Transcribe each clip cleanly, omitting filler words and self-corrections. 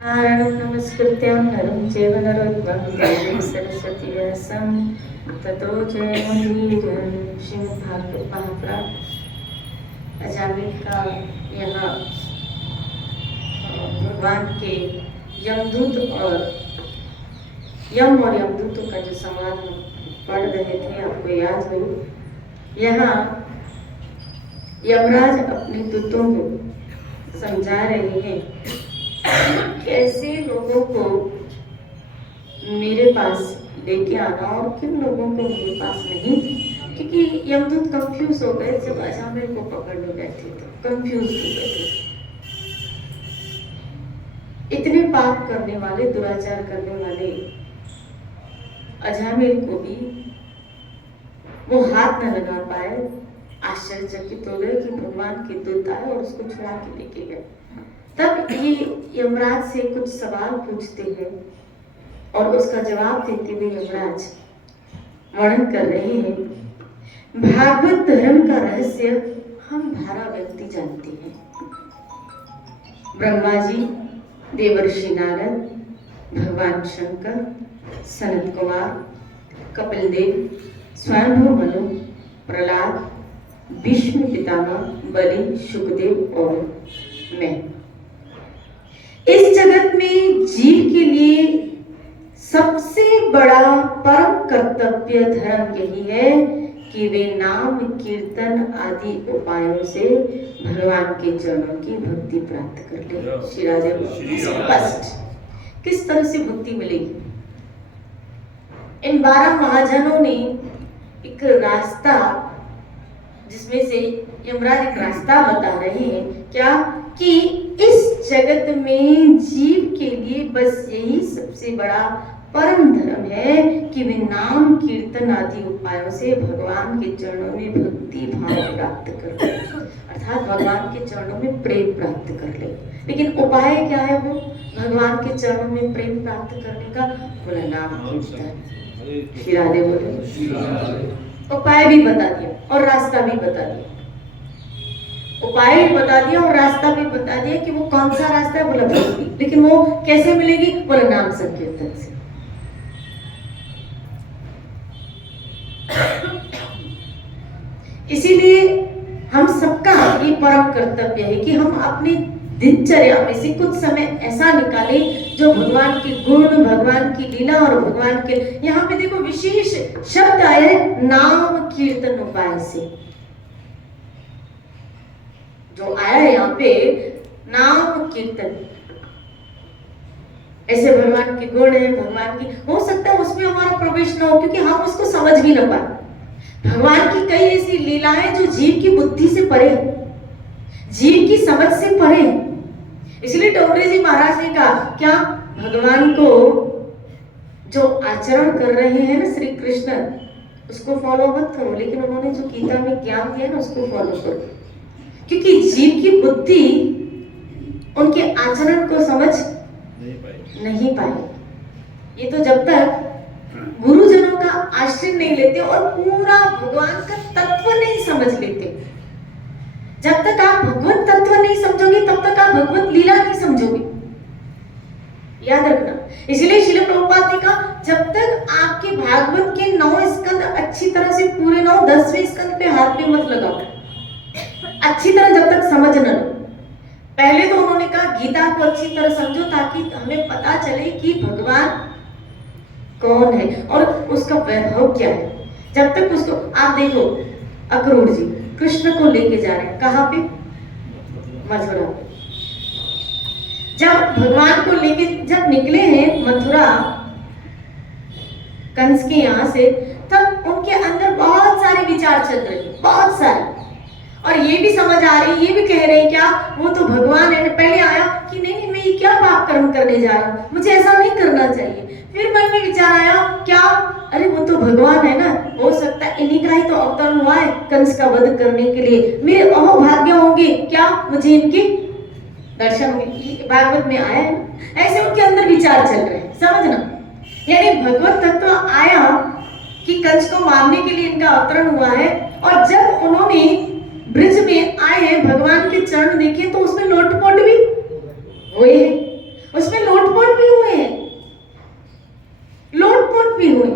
नारायणं नमस्कृत्य नरं चैव नरोत्तमं देवीं सरस्वती व्यासं ततो जयमुदीरये। श्रीमद्भागवत महापुराण अजामिल का यहाँ भगवान के यमदूत और यमदूतों का जो संवाद हम पढ़ रहे थे, आपको याद हो। यहाँ यमराज अपने दूतों को समझा रहे हैं कैसे लोगों को मेरे पास लेके आना और किन लोगों को मेरे पास नहीं, क्योंकि यमदूत कंफ्यूज हो गए। जब अजामिल को पकड़ने गए थे तो कंफ्यूज हो गए थे। इतने पाप करने वाले, दुराचार करने वाले अजामिल को भी वो हाथ न लगा पाए। आश्चर्यचकित हो गए कि भगवान के दूत आए और उसको छुड़ा के लेके गए। तब ये यमराज से कुछ सवाल पूछते हैं और उसका जवाब देते हुए यमराज वर्णन कर रहे हैं। भागवत धर्म का रहस्य हम 12 व्यक्ति जानते हैं। ब्रह्मा जी, देवर्षि नारद, भगवान शंकर, सनत कुमार, कपिल देव, स्वयंभू मनु, प्रहलाद, भीष्म पितामह, बलि, सुखदेव और मैं। इस जगत में जीव के लिए सबसे बड़ा परम कर्तव्य धर्म यही है कि वे नाम कीर्तन आदि उपायों से भगवान के चरणों की भक्ति प्राप्त कर ले। श्री राधे स्पष्ट किस तरह से भक्ति मिलेगी। इन 12 महाजनों ने एक रास्ता, जिसमें से यमराज एक रास्ता बता रहे हैं क्या, कि इस जगत में जीव के लिए बस यही सबसे बड़ा परम धर्म है कि वे नाम कीर्तन आदि उपायों से भगवान के चरणों में भक्ति भाव प्राप्त कर ले, अर्थात भगवान के चरणों में प्रेम प्राप्त कर ले। लेकिन उपाय क्या है? वो भगवान के चरणों में प्रेम प्राप्त करने का, बोला नाम कीर्तन। श्री राधे बोले। उपाय भी बता दिया और रास्ता भी बता दिया। उपाय भी बता दिया और रास्ता भी बता दिया कि वो कौन सा रास्ता है, बोला भक्ति। लेकिन वो कैसे मिलेगी? बोला नाम संकीर्तन से। इसीलिए हम सबका ये परम कर्तव्य है कि हम अपनी दिनचर्या में से कुछ समय ऐसा निकालें जो भगवान के गुण, भगवान की लीला और भगवान के, यहाँ पे देखो विशेष शब्द आए नाम कीर्तन उपाय से। जो आया है यहाँ पे नाम कीर्तन, ऐसे भगवान के गुण है, भगवान की, हो सकता है उसमें हमारा प्रवेश न हो क्योंकि हम उसको समझ भी न पाए। भगवान की कई ऐसी लीलाएं जो जीव की बुद्धि से परे, जीव की समझ से परे। इसलिए टोकरे जी महाराज ने कहा क्या, भगवान को जो आचरण कर रहे हैं ना श्री कृष्ण, उसको फॉलो मत करो, लेकिन उन्होंने जो गीता में ज्ञान दिया ना उसको फॉलो करो, क्योंकि जीव की बुद्धि उनके आचरण को समझ नहीं पाई। ये तो जब तक गुरुजनों का आश्रय नहीं लेते और पूरा भगवान का तत्व नहीं समझ लेते, जब तक आप भगवत तत्व नहीं समझोगे तब तक आप भगवत लीला नहीं समझोगे, याद रखना। इसलिए श्रील प्रभुपाद ने कहा जब तक आपके भागवत के 9 स्कंद अच्छी तरह से पूरे 9, 10वें स्कंद पे हाथ पे मत लगाओ, अच्छी तरह जब तक समझ न लो। पहले तो उन्होंने कहा गीता को अच्छी तरह समझो ताकि हमें पता चले कि भगवान कौन है और उसका वैभव क्या है। जब तक उसको, आप देखो अक्रूर जी कृष्ण को लेके जा रहे हैं, कहाँ पे? मथुरा। जब भगवान को लेके जब निकले हैं मथुरा कंस के यहाँ से, तब उनके अंदर बहुत सारे विचार चल रहे हैं, बहुत सारे, और ये भी समझ आ रही, ये भी कह रहे हैं क्या वो तो भगवान है। पहले आया कि नहीं मैं ये क्या पाप कर्म करने जा रहा हूँ, मुझे ऐसा नहीं करना चाहिए। फिर मन में विचार आया क्या, अरे वो तो भगवान है ना, हो सकता है इन्हीं का ही तो अवतार हुआ है कंस का वध करने के लिए, मेरे अहोभाग्य होंगे क्या मुझे इनके दर्शन होंगे। भागवत में आया है, ऐसे उनके अंदर विचार चल रहे हैं, समझना। यानी भगवत तत्व आया कि कंस को मारने के लिए इनका अवतरण हुआ है, और जब उन्होंने ब्रिज में आए हैं भगवान के चरण देखे तो उसमें लोटपोट भी हुए हैं। उसमें लोटपोट भी हुए हैं, लोटपोट भी हुए।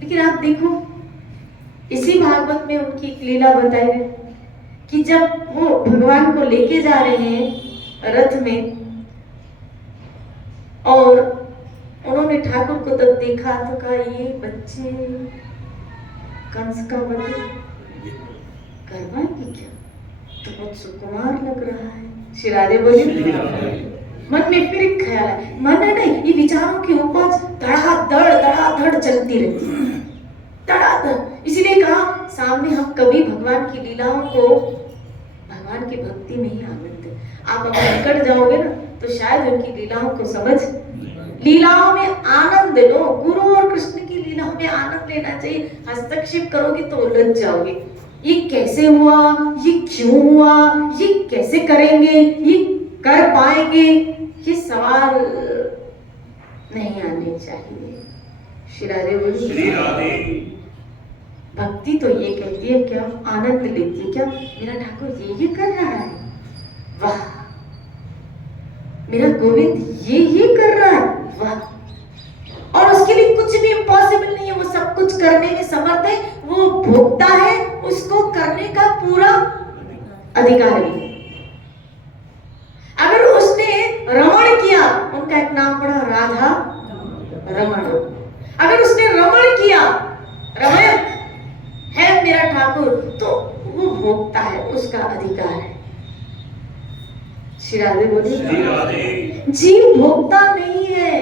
लेकिन आप देखो इसी भागवत में उनकी एक लीला बताई गई कि जब वो भगवान को लेके जा रहे हैं रथ में और उन्होंने ठाकुर को तब देखा तो कहा ये बच्चे कंस का वध करवाएंगे क्या, तो बहुत सुकुमार लग रहा है। श्री राधे बोले। मन में फिर एक ख्याल है, मन है नहीं, ये विचारों की उपज धड़ाधड़ चलती रहती है, धड़ाधड़। इसीलिए कहा सामने हम कभी भगवान की लीलाओं को, भगवान की भक्ति में ही आनंद है। आप अगर निकट जाओगे ना तो शायद उनकी लीलाओं को समझ, लीलाओं में आनंद लो। गुरु और कृष्ण की लीलाओं में आनंद लेना चाहिए। हस्तक्षेप करोगे तो उलझ जाओगे, ये कैसे हुआ, ये क्यों हुआ, ये कैसे करेंगे, ये कर पाएंगे, ये सवाल नहीं आने चाहिए। श्री राधे बोलिए। भक्ति तो ये कहती है क्या, आनंद लेती है क्या, मेरा ठाकुर ये कर रहा है, वाह, मेरा गोविंद ये कर रहा है, वाह। और उसके लिए कुछ भी इम्पॉसिबल नहीं है, वो सब कुछ करने में समर्थ है, वो भोगता है, उसको करने का पूरा अधिकार भी है। अगर उसने रमण किया, उनका एक नाम पड़ा राधा रमण, अगर उसने रमण किया, रमण है मेरा ठाकुर, तो वो भोगता है, उसका अधिकार है। श्री राधे बोलिए। जीव भोगता नहीं है,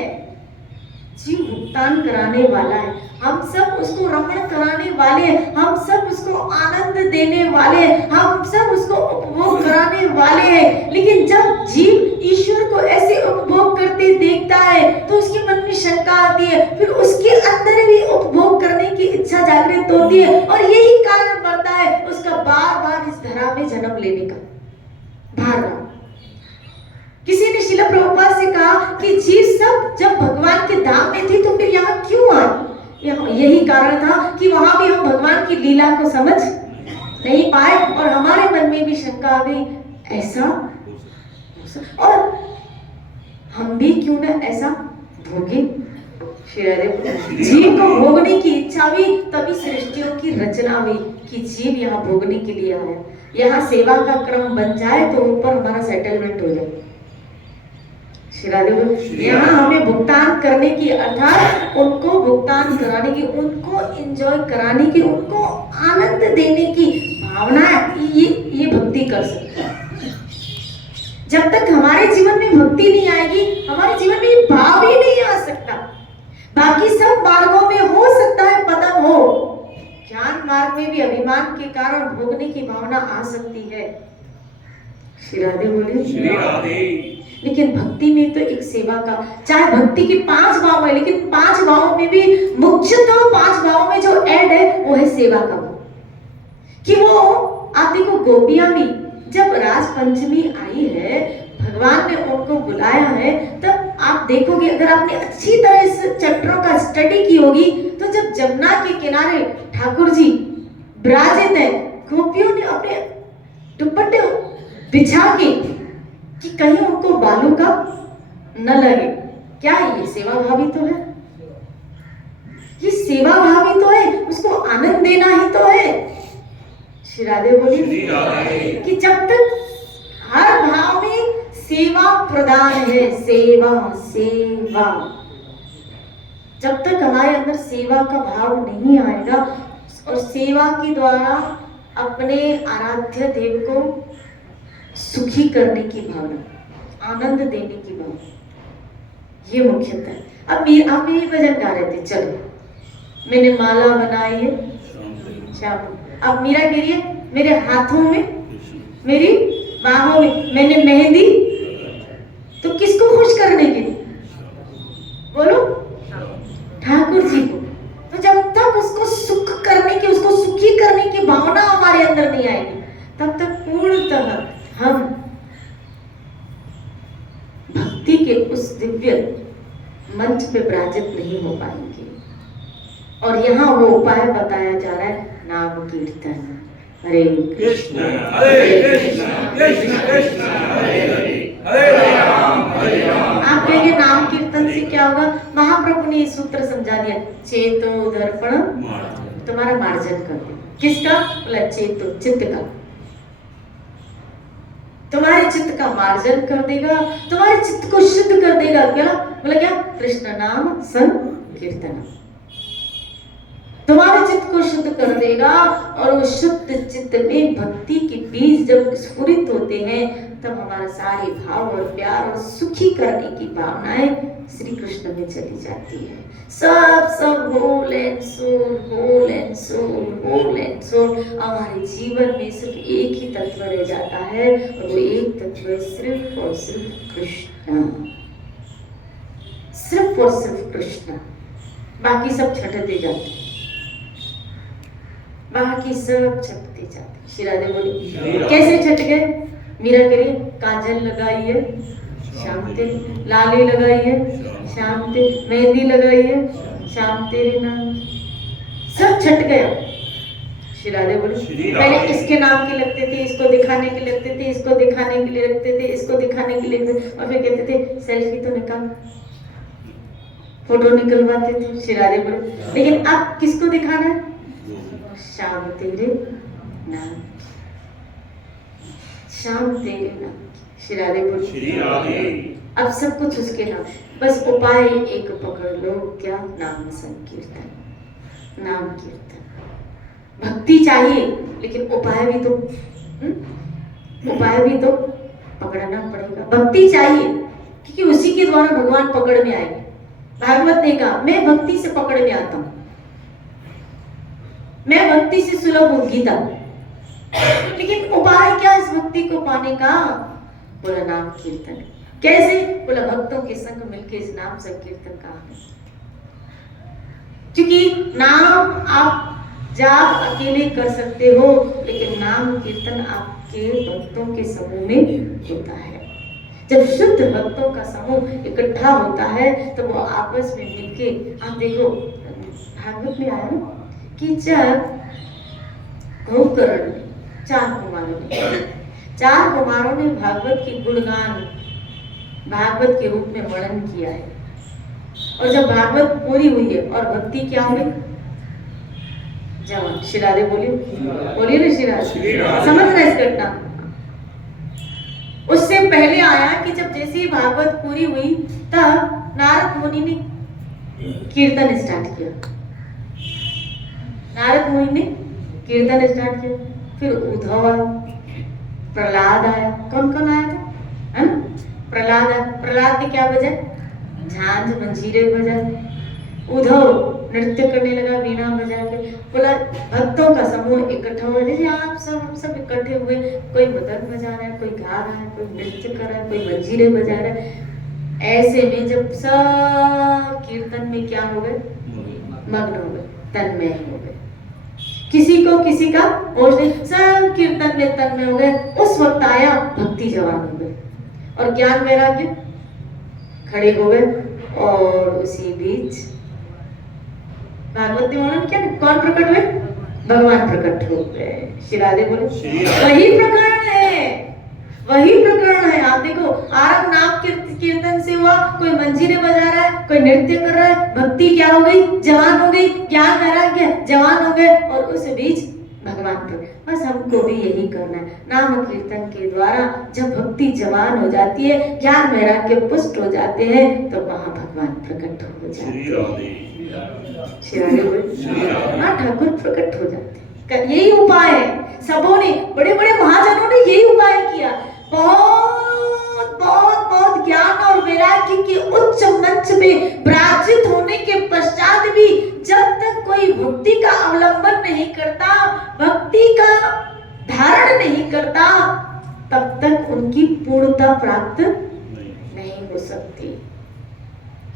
जीव भुगतान कराने वाला है। हम सब उसको रमण कराने वाले हैं, हम सब उसको आनंद देने वाले हैं, हम सब उसको उपभोग कराने वाले हैं। लेकिन जब जीव ईश्वर को ऐसे उपभोग करते देखता है तो उसके मन में शंका आती है, फिर उसके अंदर भी उपभोग करने की इच्छा जागृत होती है, और यही कारण बनता है उसका बार बार इस धरा में जन्म लेने का, बार बार। किसी ने श्रील प्रभुपाद से कहा कि जीव सब जब भगवान के धाम में थी तो फिर यहाँ क्यों आए। यही कारण था कि वहां भी हम भगवान की लीला को समझ नहीं पाए, और हमारे मन में भी शंका आ गई, ऐसा और हम भी क्यों ना ऐसा भोगे। जीव को भोगने की इच्छा हुई, तभी सृष्टियों की रचना हुई कि जीव यहाँ भोगने के लिए आया। यहाँ सेवा का क्रम बन जाए तो ऊपर हमारा सेटलमेंट हो जाए। यहाँ हमें भुगतान करने की, अर्थात उनको भुगतान कराने की, उनको एंजॉय कराने की, उनको आनंद देने की भावना, ये भक्ति कर सकते हैं। जब तक हमारे जीवन में भक्ति नहीं आएगी, हमारे जीवन में भाव ही नहीं आ सकता। बाकी सब मार्गों में हो सकता है पतन हो, ज्ञान मार्ग में भी अभिमान के कारण भोगने की भावना आ सकती है। श्री राधे बोलिए। लेकिन भक्ति में तो एक सेवा का, चाहे भक्ति के 5 भाव है, लेकिन 5 भावों में भी मुख्यतः 5 भावों में जो ऐड है वो है सेवा का भाव। कि वो आप देखो गोपियां भी जब रास पंचमी आई है, भगवान ने उनको बुलाया है, तब आप देखोगे, अगर आपने अच्छी तरह इस चैप्टरों का स्टडी की होगी, तो जब जमुना के किनारे ठाकुर जी विराजित है, गोपियों ने अपने दुपट्टे बिछा के कि कहीं उनको बालू का न लगे। क्या ये सेवा भावी तो है, ये सेवा भावी तो है, उसको आनंद देना ही तो है। श्री राधे बोली कि जब तक हर भाव में सेवा प्रदान है, सेवा सेवा, जब तक हमारे अंदर सेवा का भाव नहीं आएगा और सेवा के द्वारा अपने आराध्य देव को सुखी करने की भावना, आनंद देने की भावना, ये मुख्यतः है। अब आप मेरी भजन गा रहे थे, चलो मैंने माला बनाई है श्याम, अब मीरा कह रही है मेरे हाथों में, मेरी बाहों में मैंने मेहंदी, तो किसको खुश करने के लिए बोलो, ठाकुर जी को। तो जब तक उसको सुख करने की, उसको सुखी करने की भावना हमारे अंदर नहीं आएगी, तब तक पूर्णतः हम भक्ति के उस दिव्य मंच पे विराजित नहीं हो पाएंगे। और यहाँ वो उपाय बताया जा रहा है, नाम कीर्तन। हरे कृष्ण हरे कृष्ण कृष्ण कृष्ण हरे हरे, हरे राम आप कहेंगे नाम कीर्तन से क्या होगा? महाप्रभु ने ये सूत्र समझा दिया, चेतो दर्पण तुम्हारा मार्जन कर दे। किसका? बोला चेतो, चित्त का। तुम्हारे चित्त का मार्जन कर देगा, तुम्हारे चित्त को शुद्ध कर देगा। क्या बोला? क्या? कृष्ण नाम संकीर्तन तुम्हारे चित्त को शुद्ध कर देगा। और वो शुद्ध चित्त में भक्ति के बीज जब स्फुरित होते हैं, तब हमारा सारे भाव और प्यार और सुखी करने की भावनाएं श्री कृष्ण में चली जाती है। सब whole and soul, whole and soul, whole and soul. हमारे जीवन में सिर्फ एक ही तत्व रह जाता है, और वो एक तत्व है सिर्फ और सिर्फ कृष्ण। सिर्फ और सिर्फ कृष्ण। बाकी सब छटते जाते हैं, बाकी सब छटते जाते। श्री राधे बोली कैसे छट गए? मीरा करिए, काजल लगाई है शाम तेरे, लाली लगाई है शाम तेरे, मेहंदी लगाई है शाम तेरे नाम, सब छट गया। श्री राधे बोली पहले इसके नाम के लगते थे, इसको दिखाने के लगते थे, इसको दिखाने के लिए रखते थे, इसको दिखाने के लिए, और फिर कहते थे सेल्फी तो निकाल, फोटो निकलवाते थे। श्री राधे बोली लेकिन अब किसको दिखाना है? शाम तेरे नाम, शाम तेरे नाम। श्री राधे बोली अब सब कुछ उसके नाम, बस उपाय एक पकड़ लो, क्या? नाम संकीर्तन, नाम कीर्तन। भक्ति चाहिए लेकिन उपाय भी तो पकड़ना पड़ेगा। भक्ति चाहिए क्योंकि उसी के द्वारा भगवान पकड़ में आएंगे। भागवत ने कहा मैं भक्ति से पकड़ में आता हूं, मैं भक्ति से सुलभ हूं गीता। लेकिन उपाय क्या इस भक्ति को पाने का? बोला नाम कीर्तन। कैसे? बोला भक्तों के संग मिलकर इस नाम संकीर्तन का। क्योंकि नाम आप जाप अकेले कर सकते हो, लेकिन नाम कीर्तन आपके भक्तों के समूह में होता है। जब शुद्ध भक्तों का समूह इकट्ठा होता है तो वो आपस में मिलके, आप देखो भागवत में आया ना कि जब गोकर्ण चार कुमारों ने भागवत की गुणगान भागवत के रूप में वर्णन किया है, और जब भागवत पूरी हुई है और भक्ति क्या हो गई? जवान। श्री राधे बोलिए ना श्री राधे। समझ रहे इस घटना? उससे पहले आया कि जब जैसे ही भागवत पूरी हुई तब नारद मुनि ने कीर्तन स्टार्ट किया। नारद मुनि ने कीर्तन स्टार्ट किया, फिर उद्धव आया, प्रहलाद आया। कौन कौन आया था? है ना? प्रहलाद आया। प्रहलाद ने क्या बजाया? झांझ मंजीरे बजाए। उद्धव नृत्य करने लगा वीणा बजा के। बोला भक्तों का समूह इकट्ठा हुआ, जैसे आप सब इकट्ठे हुए, कोई मदन बजा रहा है, कोई गा रहा है, कोई नृत्य कर रहा है, कोई मंजीरे बजा रहा है। ऐसे में जब सब कीर्तन में क्या हो गए? मग्न हो गए, तन्मय हो गए। किसी को किसी का होश नहीं, सब कीर्तन में तन्मय हो गए। उस वक्त आया भक्ति जवान हो गए और ज्ञान वैराग्य खड़े हो गए। और उसी बीच भागवत में वर्णन क्या? कौन प्रकट हुए? भगवान प्रकट हो गए। श्री राधे बोले वही प्रकरण है, वही प्रकरण है। आप देखो आरंभ नाम कीर्तन से हुआ, कोई मंजीरे बजा रहा है, कोई नृत्य कर रहा है, भक्ति क्या हो गई? जवान हो गई, ज्ञान वैराग्य जवान हो गए, और उस बीच भगवान प्रकट। बस हमको भी यही करना है। नाम कीर्तन के द्वारा जब भक्ति जवान हो जाती है, ज्ञान वैराग्य पुष्ट हो जाते हैं, तो वहां भगवान प्रकट हो जाते हैं। ठाकुर प्रकट हो जाते हैं। यही उपाय है। सबों ने, बड़े बड़े महाजनों ने यही उपाय किया। बहुत बहुत बहुत ज्ञान और वैराग्य के उच्च मंच में विराजित होने के पश्चात भी जब तक कोई भक्ति का अवलंबन नहीं करता, भक्ति का धारण नहीं करता, तब तक उनकी पूर्णता प्राप्त नहीं हो सकती।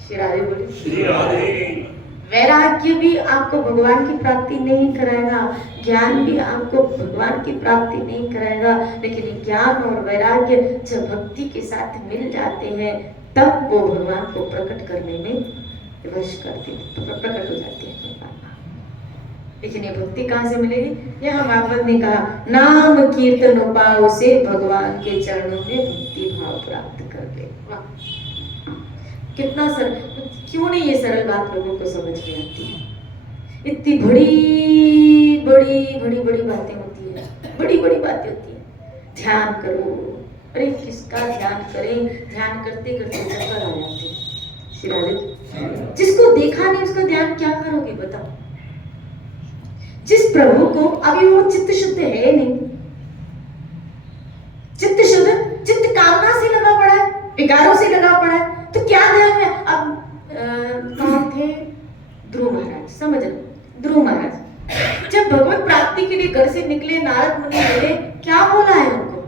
श्री राधे बोले। श्री राधे। वैराग्य भी आपको भगवान की प्राप्ति नहीं कराएगा, ज्ञान भी आपको भगवान की प्राप्ति नहीं कराएगा, लेकिन ज्ञान और वैराग्य जब भक्ति के साथ मिल जाते हैं, तब वो भगवान को प्रकट करने में वश करते हैं, तो प्रकट हो जाते हैं भगवान। लेकिन ये भक्ति कहाँ से मिलेगी? यहाँ भागवत ने कहा नाम कीर्तन उपाय से भगवान के चरणों में भक्ति भाव प्राप्त कर ले। वाह। कितना सरल, क्यों नहीं ये सरल बात लोगों को समझ में आती है? इतनी बड़ी बड़ी बड़ी बड़ी बातें होती है, बड़ी बड़ी बातें होती है। ध्यान करो, अरे किसका ध्यान करें, ध्यान करते करते चक्कर आ जाते हैं। शिराले, जिसको देखा नहीं उसका ध्यान क्या करोगे बताओ? जिस प्रभु को अभी वो चित्त शुद्ध है नहीं, चित्त शुद्ध, चित्त कामना से लगा पड़ा है, विकारों से लगा पड़ा है, तो क्या ध्यान है? अब कौन थे? ध्रुव महाराज, समझ लो, ध्रुव महाराज जब भगवत प्राप्ति के लिए घर से निकले, नारद मुनि मिले, क्या बोला है उनको?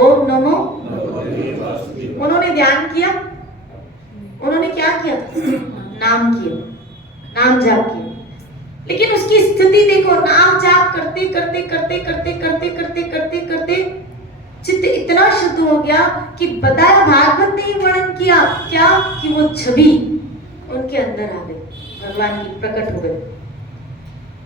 ओम नमो। उन्होंने ध्यान किया, उन्होंने क्या किया? नाम किया, नाम जाप किया। लेकिन उसकी स्थिति देखो, नाम जाप करते करते करते करते करते करते करते करते चित्त इतना शुद्ध हो गया कि बताया, भागवत ने वर्णन किया क्या कि वो छवि उनके अंदर आ गई, भगवान की प्रकट हो गई,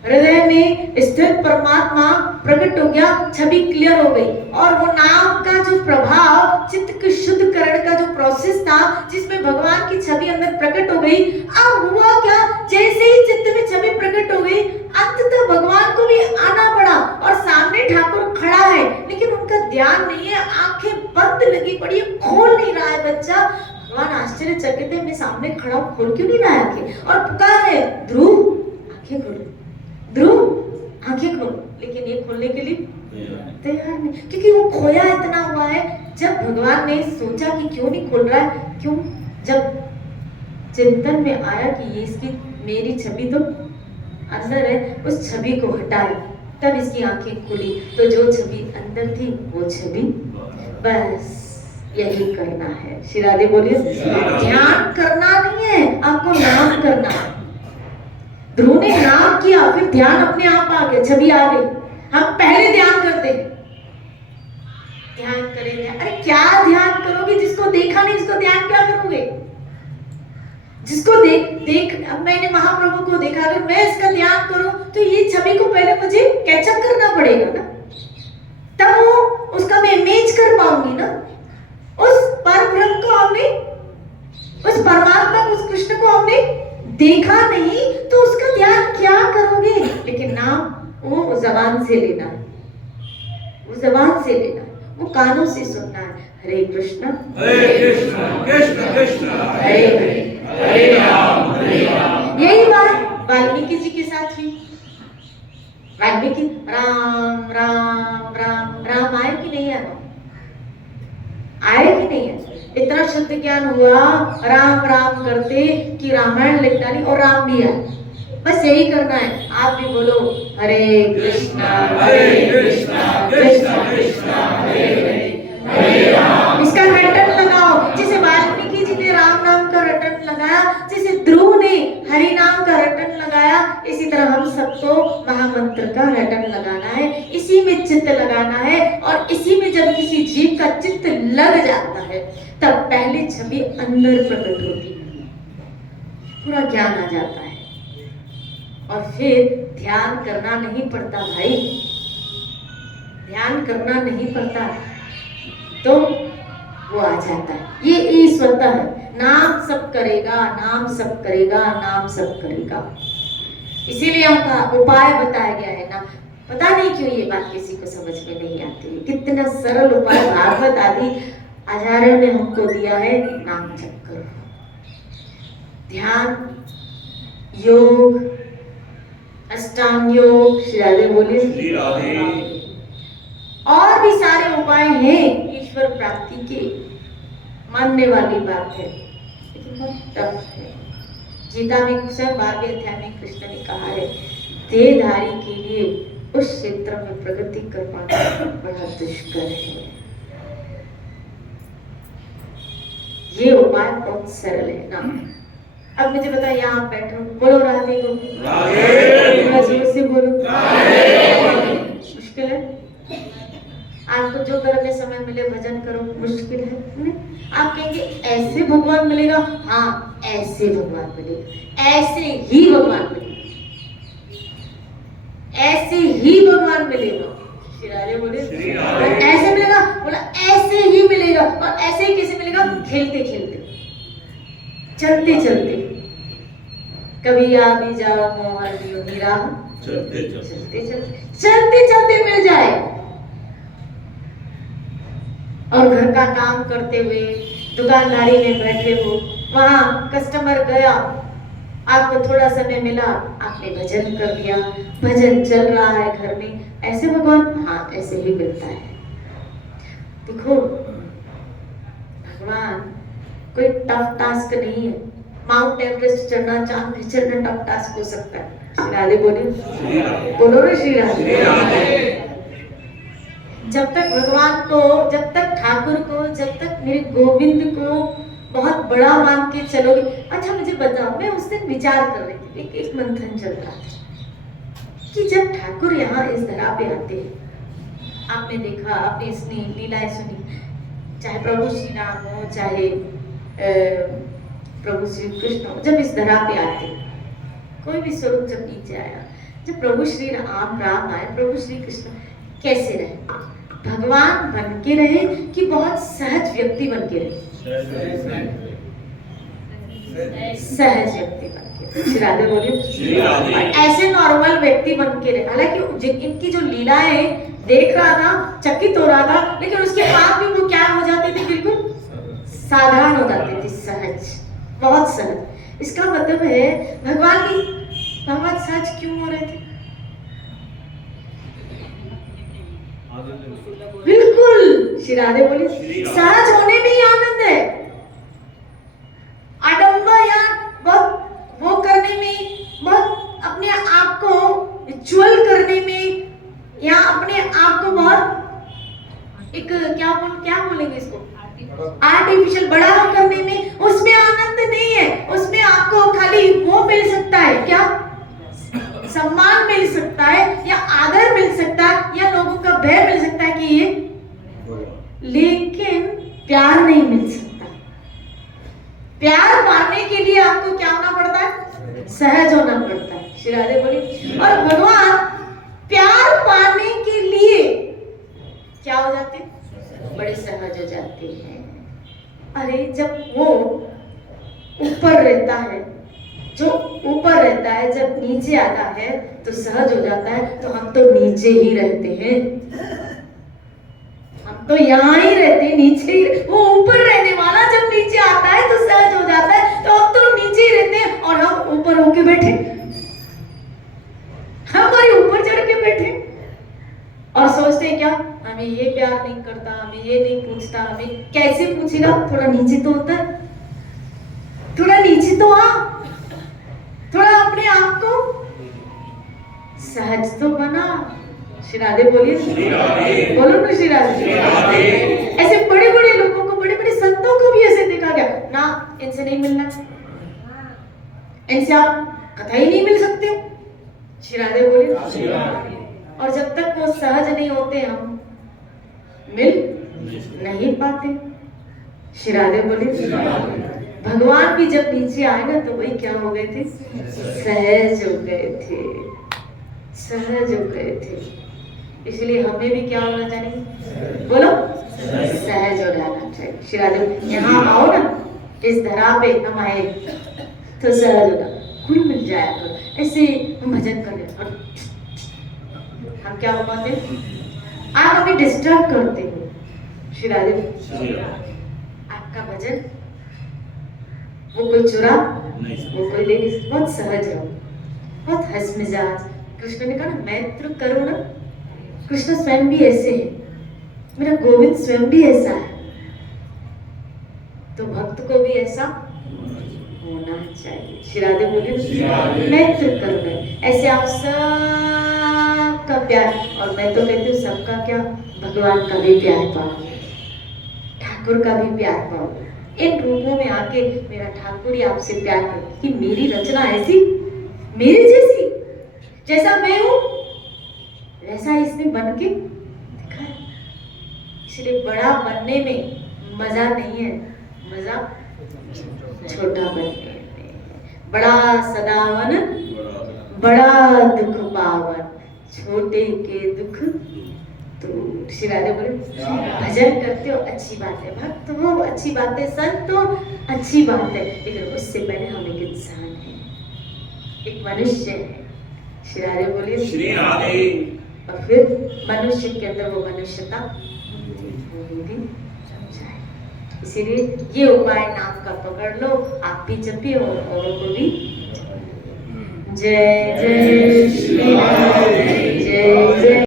हृदय में स्थित परमात्मा प्रकट हो गया, छवि क्लियर हो गई। और वो नाम का जो प्रभाव, चित्त के शुद्ध करण का जो प्रोसेस था, जिसमें भगवान की छवि अंदर प्रकट हो गई, अब हुआ क्या? जैसे ही चित्त में छवि प्रकट हो गई, अंततः भगवान को भी आना पड़ा और सामने ठाकुर खड़ा है, लेकिन उनका ध्यान नहीं है, आंखें बंद लगी पड़ी है, खोल नहीं रहा है बच्चा। भगवान आश्चर्यचकित है, मैं सामने खड़ा हूं, खोल क्यों नहीं रहा है आंखें? और पुकार है, ध्रुव आंखें खोलो, ध्रुव आंखें खोलो, लेकिन ये खोलने के लिए तैयार नहीं, क्योंकि वो खोया इतना हुआ है। जब भगवान ने सोचा कि क्यों नहीं खोल रहा है, क्यों? जब चिंतन में आया कि ये इसकी मेरी छवि तो अंदर है, उस छवि को हटाया, तब इसकी आंखें खुली। तो जो छवि अंदर थी वो छवि, बस यही करना है। श्री राधे बोलिए। ध्यान करना नहीं है, आपको नाम करना है। ध्रुव ने नाम किया, फिर ध्यान अपने आप आ गया, छवि आ गई। हम पहले ध्यान करते हैं, ध्यान करेंगे, अरे क्या ध्यान करोगे? जिसको देखा नहीं, जिसको ध्यान क्या करोगे? जिसको देख अब मैंने महाप्रभु को देखा, अगर मैं इसका ध्यान करूं तो ये छवि को पहले मुझे कैचअप करना पड़ेगा ना, तब वो उसका मैं इमेज कर पाऊंगी ना। उस परब्रह्म को हमने, उस परमात्मा को, उस कृष्ण को हमने देखा नहीं, तो उसका ध्यान क्या करोगे? लेकिन नाम वो जबान से लेना है, वो जबान से लेना है, वो कानों से सुनना है। हरे कृष्ण कृष्ण कृष्ण हरे हरे, हरे राम राम। यही बात वाल्मीकि जी के साथ हुई। वाल्मीकि राम राम राम राम आए कि नहीं आए? आए कि नहीं है? इतना शुद्ध ज्ञान हुआ राम राम करते कि रामायण लिख डाली और राम भी आए। बस यही करना है। आप भी बोलो हरे कृष्णा कृष्णा कृष्णा हरे हरे, हरे राम। इसका रटन लगाओ, जैसे वाल्मीकि जी ने राम नाम का रटन लगाया, जैसे ध्रुव ने हरि नाम का रटन लगाया, इसी तरह हम सबको महामंत्र का रटन लगाना है, इसी में चित्त लगाना है। और इसी में जब किसी जीव का चित्त लग जाता है, तब पहली छवि अंदर प्रकट होती है, पूरा ज्ञान आ जाता है, और फिर ध्यान करना नहीं पड़ता भाई, ध्यान करना नहीं पड़ता, तो वो आ जाता है। ये ईश्वरता है, नाम सब करेगा, नाम सब करेगा, नाम सब करेगा। इसीलिए आपका उपाय बताया गया है ना। पता नहीं क्यों ये बात किसी को समझ में नहीं आती है, कितना सरल उपाय भागवत आदि आचार्यों ने हमको दिया है। नाम जप करो, ध्यान, योग, अष्टांग योग, श्री राधे बोलिए, श्री राधे। और भी सारे उपाय हैं ईश्वर प्राप्ति के, मानने वाली बात है, लेकिन बहुत टफ है। गीता में स्वयं 12वें अध्याय में कृष्ण ने कहा है, देहधारी के लिए उस क्षेत्र में प्रगति कर पाना बड़ा दुष्कर है। ये उपाय बहुत सरल है ना। अब मुझे बता, यहाँ बैठो, बोलो राधे को, से बोलो, मुश्किल है? आपको जो करने समय मिले भजन करो, मुश्किल है? आप कहेंगे ऐसे भगवान मिलेगा, हाँ ऐसे भगवान मिलेगा, ऐसे ही भगवान मिलेगा, ऐसे ही भगवान मिलेगा। श्री राधे बोले, ऐसे मिलेगा, बोला ऐसे ही मिलेगा। और ऐसे ही कैसे मिलेगा? खेलते खेलते, चलते चलते कभी आ भी जाओ मोहन यूं राह चलते चलते चलते मिल जाए। और घर का काम करते हुए दुकानदारी में बैठे हो, वहां कस्टमर गया, आपको थोड़ा समय मिला, आपने भजन कर दिया, भजन चल रहा है घर में, ऐसे भगवान, हाँ ऐसे ही मिलता है। देखो भगवान कोई टफ टास्क नहीं है। माउंट एवरेस्ट चढ़ना, चांद पे चढ़ना टफ टास्क हो सकता है। श्री राधे बोलिए, बोलो रे श्री राधे। जब तक भगवान को, जब तक ठाकुर को, जब तक मेरे गोविंद को बहुत बड़ा मान के चलोगे। अच्छा मुझे बताओ, मैं उस दिन विचार कर रही थी, एक मंथन चल रहा था कि जब ठाकुर यहाँ इस धरा पे आते हैं, आपने देखा, आपने इसने लीलाएं सुनी, चाहे प्रभु श्री राम हो, चाहे प्रभु श्री कृष्ण हो, जब इस धरा पे आते, कोई भी स्वरूप जब नीचे आया, जब प्रभु श्री राम आए, प्रभु श्री कृष्ण कैसे रहे? भगवान बन के रहे कि बहुत सहज व्यक्ति बन के रहे? सहज व्यक्ति बन के। श्री राधे बोलिए। ऐसे नॉर्मल व्यक्ति बन के रहे। हालांकि इनकी जो लीलाएं देख रहा था, चकित हो रहा था, लेकिन उसके बाद भी वो क्या हो जाते थे? बिल्कुल साधारण हो जाते थे, सहज, बहुत सहज। इसका मतलब है भगवान सहज क्यों हो रहे थे? बिल्कुल, श्री राधे बोलिए। सहज होने में ही आनंद है। आडंबर या बहुत वो करने में, बहुत अपने आप को ज्वल करने में, या अपने आप को बहुत एक क्या बोलेंगे इसको, आर्टिफिशियल बड़ा करने में, उसमें आनंद नहीं है। उसमें आपको खाली वो मिल सकता है, क्या सम्मान मिल सकता है, या आदर मिल सकता है, या लोगों का भय मिल सकता है कि ये, लेकिन प्यार नहीं मिल सकता। प्यार पाने के लिए आपको क्या होना पड़ता है? सहज होना पड़ता है। श्री राधे बोलिए। और भगवान प्यार पाने के लिए क्या हो जाते हैं? बड़े सहज हो जाते हैं। अरे जब वो ऊपर रहता है, जो ऊपर रहता है, जब नीचे आता है तो सहज हो जाता है, तो हम तो नीचे ही रहते हैं, हम तो यहाँ ही रहते हैं, नीचे ही। वो ऊपर रहने वाला जब नीचे आता है तो सहज हो जाता है, तो हम तो नीचे ही रहते हैं, और हम ऊपर होके बैठे, हमारे ऊपर चढ़ के बैठे, और सोचते हैं क्या, हमें ये प्यार नहीं करता, हमें ये नहीं पूछता, हमें कैसे पूछेगा? थोड़ा नीचे तो होता है, थोड़ा नीचे तो आ, थोड़ा अपने आप को सहज तो बना। श्री राधे बोलिए, बोलो ना श्री राधे। ऐसे बड़े बड़े लोगों को, बड़े बड़े संतों को भी ऐसे देखा गया ना, इनसे नहीं मिलना, इनसे आप कथा ही नहीं मिल सकते। श्री राधे बोलिए। और जब तक वो सहज नहीं होते, हम मिल नहीं पाते। श्री राधे बोलिए। भगवान भी जब नीचे आए ना, तो वही क्या हो गए थे? सहज हो गए थे, सहज हो गए थे। इसलिए हमें भी क्या होना चाहिए? बोलो, सहज हो जाना चाहिए। श्री राधे, यहाँ आओ ना, इस धरा पे हम आए तो सहज होना, खुल मिल जाए। तो ऐसे हम भजन कर रहे, और हम क्या हो पाते? आप हमें डिस्टर्ब करते हो। श्री राधे, आपका भजन वो कोई चुरा, वो कोई ले नहीं, बहुत सहज रहो, बहुत हंस मिजाज। कृष्ण ने कहा ना, मैत्र करो ना। कृष्ण स्वयं भी ऐसे है, मेरा गोविंद स्वयं भी ऐसा है, तो भक्त को भी ऐसा होना चाहिए। श्री राधे बोलिए, मैत्र करो। ऐसे आप सबका प्यार, और मैं तो कहती हूँ सबका क्या, भगवान का भी प्यार पाओ, ठाकुर का भी प्यार पाओ। इन रूपों में आके मेरा ठाकुर ही आपसे प्यार करे कि मेरी रचना ऐसी, मेरी जैसी, जैसा मैं हूं वैसा इसने बन के दिखा है। इसलिए बड़ा बनने में मजा नहीं है, मजा छोटा बनने में। बड़ा सदावन, बड़ा दुख पावन, छोटे के दुख तो श्री राधे बोले भजन करते हो अच्छी बात है, भक्त हो अच्छी बात है, संत हो अच्छी बात है, लेकिन उससे पहले हम एक इंसान है, एक मनुष्य है। श्री राधे बोलिए श्री राधे। और फिर मनुष्य के अंदर वो मनुष्यता भी जाए। इसीलिए ये उपाय नाम का पकड़ लो, आप भी जपिए और औरों को भी। जय जय श्री राधे, जय जय।